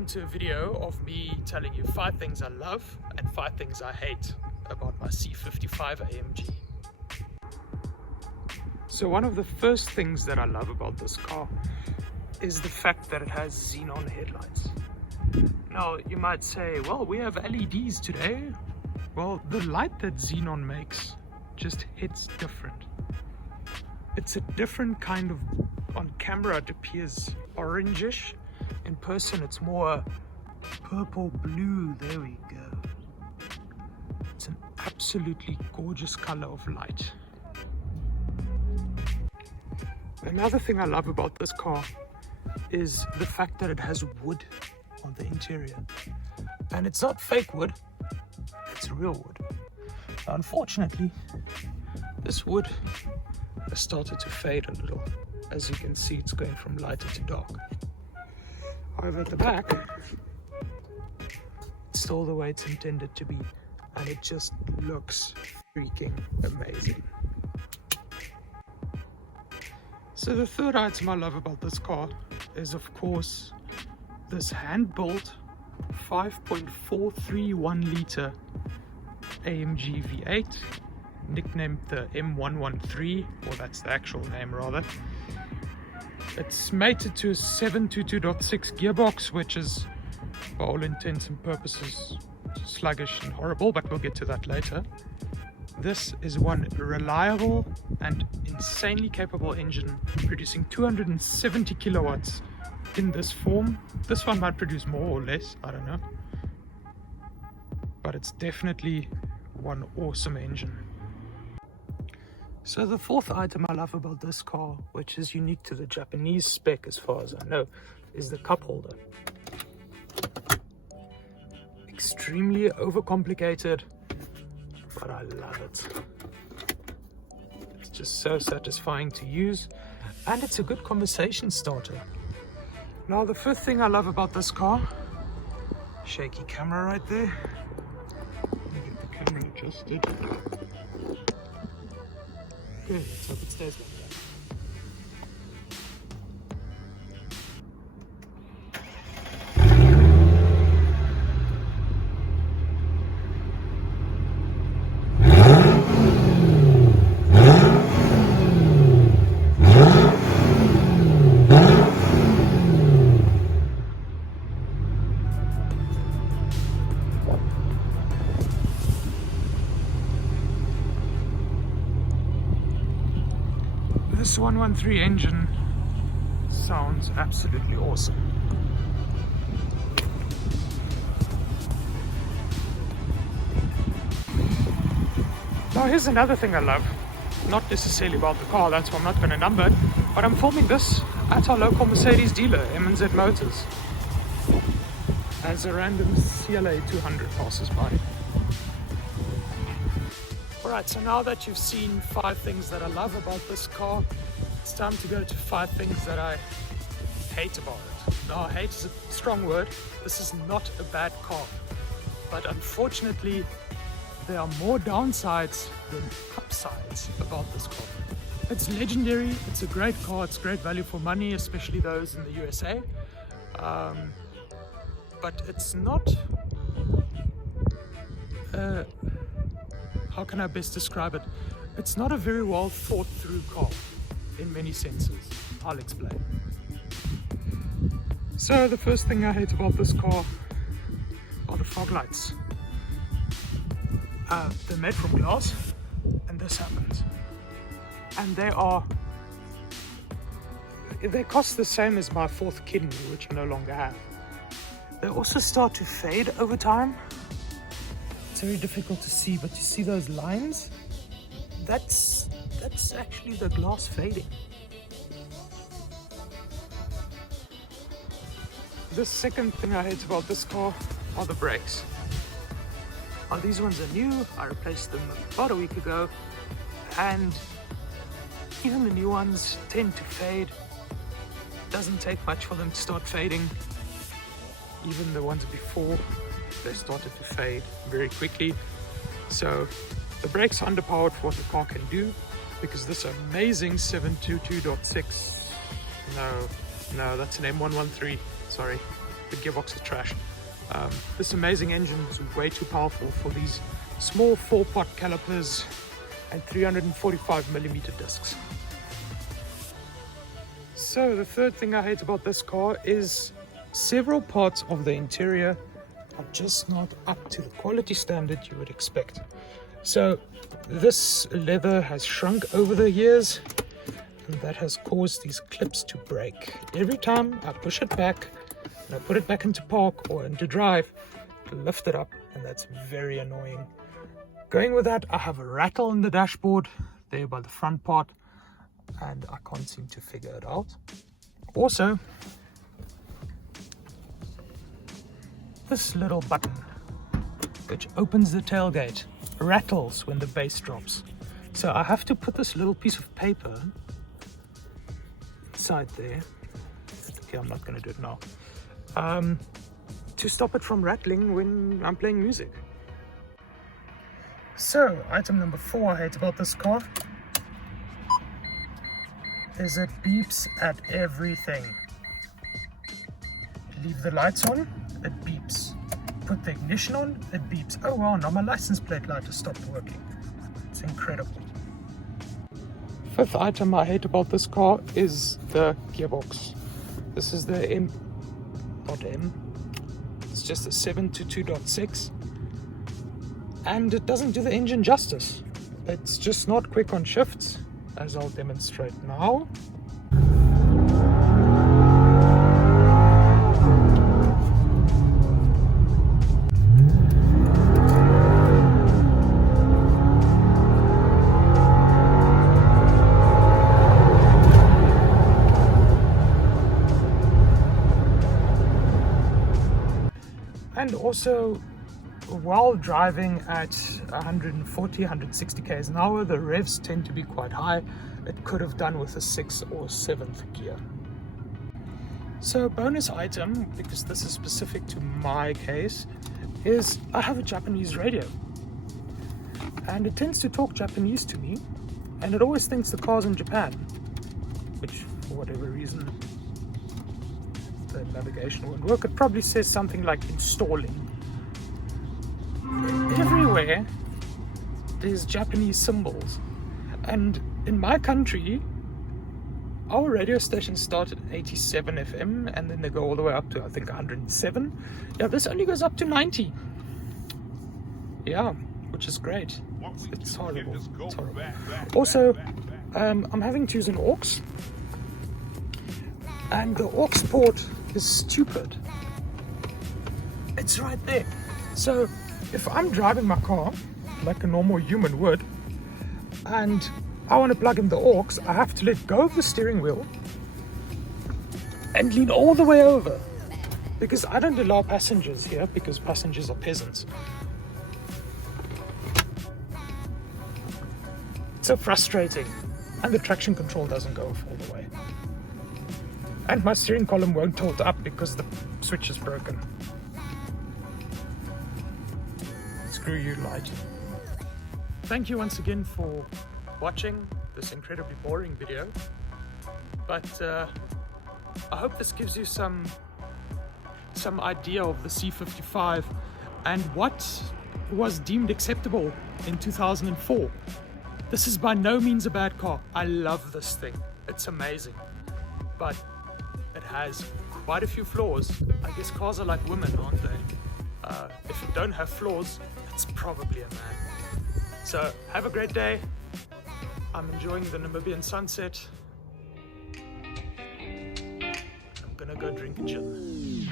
welcome to a video of me telling you 5 things I love and 5 things I hate about my C55 AMG. So one of the first things that I love about this car is the fact that it has xenon headlights. Now you might say, well, we have LEDs today. Well, the light that xenon makes just hits different. It's a different kind of, on camera it appears orangish. In person it's more purple blue. There we go. It's an absolutely gorgeous color of light. Another thing I love about this car is the fact that it has wood on the interior. And it's not fake wood, it's real wood. Now, unfortunately, this wood has started to fade a little. As you can see, it's going from lighter to dark. However, at the back, it's still the way it's intended to be, and it just looks freaking amazing. So the third item I love about this car is, of course, this hand-built 5.431 litre AMG V8, nicknamed the M113, or that's the actual name rather. It's mated to a 722.6 gearbox, which is, for all intents and purposes, sluggish and horrible, but we'll get to that later. This is one reliable and insanely capable engine, producing 270 kilowatts in this form. This one might produce more or less, I don't know. But it's definitely one awesome engine. So the fourth item I love about this car, which is unique to the Japanese spec as far as I know, is the cup holder. Extremely overcomplicated, but I love it. It's just so satisfying to use, and it's a good conversation starter. Now the fifth thing I love about this car, shaky camera right there. Let me get the camera adjusted. Good, let's hope it stays like that. This 113 engine sounds absolutely awesome. Now here's another thing I love, not necessarily about the car, that's why I'm not going to number it, but I'm filming this at our local Mercedes dealer, M&Z Motors, as a random CLA 200 passes by. Alright, so now that you've seen 5 things that I love about this car, it's time to go to 5 things that I hate about it. Now, hate is a strong word. This is not a bad car. But unfortunately, there are more downsides than upsides about this car. It's legendary, it's a great car, it's great value for money, especially those in the USA. But it's not... how can I best describe it? It's not a very well thought through car in many senses. I'll explain. So the first thing I hate about this car are the fog lights. They're made from glass, and this happens. And they cost the same as my 4th kidney, which I no longer have. They also start to fade over time. It's very difficult to see, but you see those lines? That's actually the glass fading. The second thing I hate about this car are the brakes. Now, these ones are new, I replaced them about a week ago, and even the new ones tend to fade. Doesn't take much for them to start fading. Even the ones before, they started to fade very quickly. So the brakes are underpowered for what the car can do, because this amazing 722.6, no, that's an M113, sorry, the gearbox is trash. This amazing engine is way too powerful for these small 4-pot calipers and 345mm discs. So the third thing I hate about this car is several parts of the interior are just not up to the quality standard you would expect. So this leather has shrunk over the years, and that has caused these clips to break. Every time I push it back and I put it back into park or into drive, to lift it up, and that's very annoying. Going with that, I have a rattle in the dashboard there by the front part, and I can't seem to figure it out. Also, this little button which opens the tailgate rattles when the bass drops. So I have to put this little piece of paper inside there. Okay, I'm not going to do it now. To stop it from rattling when I'm playing music. So, item number 4 I hate about this car is it beeps at everything. Leave the lights on, it beeps. Put the ignition on, it beeps. Oh wow, now my license plate light has stopped working. It's incredible. Fifth item I hate about this car is the gearbox. This is the M. It's just a 7 to 2.6, and it doesn't do the engine justice. It's just not quick on shifts, as I'll demonstrate now. And also, while driving at 140, 160 k's an hour, the revs tend to be quite high. It could have done with a 6th or 7th gear. So bonus item, because this is specific to my case, is I have a Japanese radio. And it tends to talk Japanese to me, and it always thinks the car's in Japan, which for whatever reason the navigation won't work. It probably says something like installing. Everywhere there's Japanese symbols, and in my country our radio stations start at 87 FM and then they go all the way up to I think 107. Yeah, this only goes up to 90. Yeah, which is great. It's horrible. It's horrible. Also, I'm having to use an aux, and the aux port is stupid. It's right there. So if I'm driving my car like a normal human would, and I want to plug in the aux, I have to let go of the steering wheel and lean all the way over, because I don't allow passengers here, because passengers are peasants. It's so frustrating, and the traction control doesn't go off all the way. And my steering column won't tilt up because the switch is broken. Screw you, light. Thank you once again for watching this incredibly boring video. But I hope this gives you some idea of the C55 and what was deemed acceptable in 2004. This is by no means a bad car. I love this thing. It's amazing. But it has quite a few flaws. I guess cars are like women, aren't they? If you don't have flaws, it's probably a man. So have a great day. I'm enjoying the Namibian sunset. I'm gonna go drink a gin.